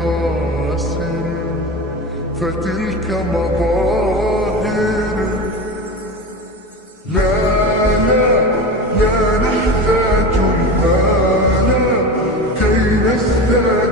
خاسر، فتلك مظاهر. لا لا لا نحتاج المال كي نزداد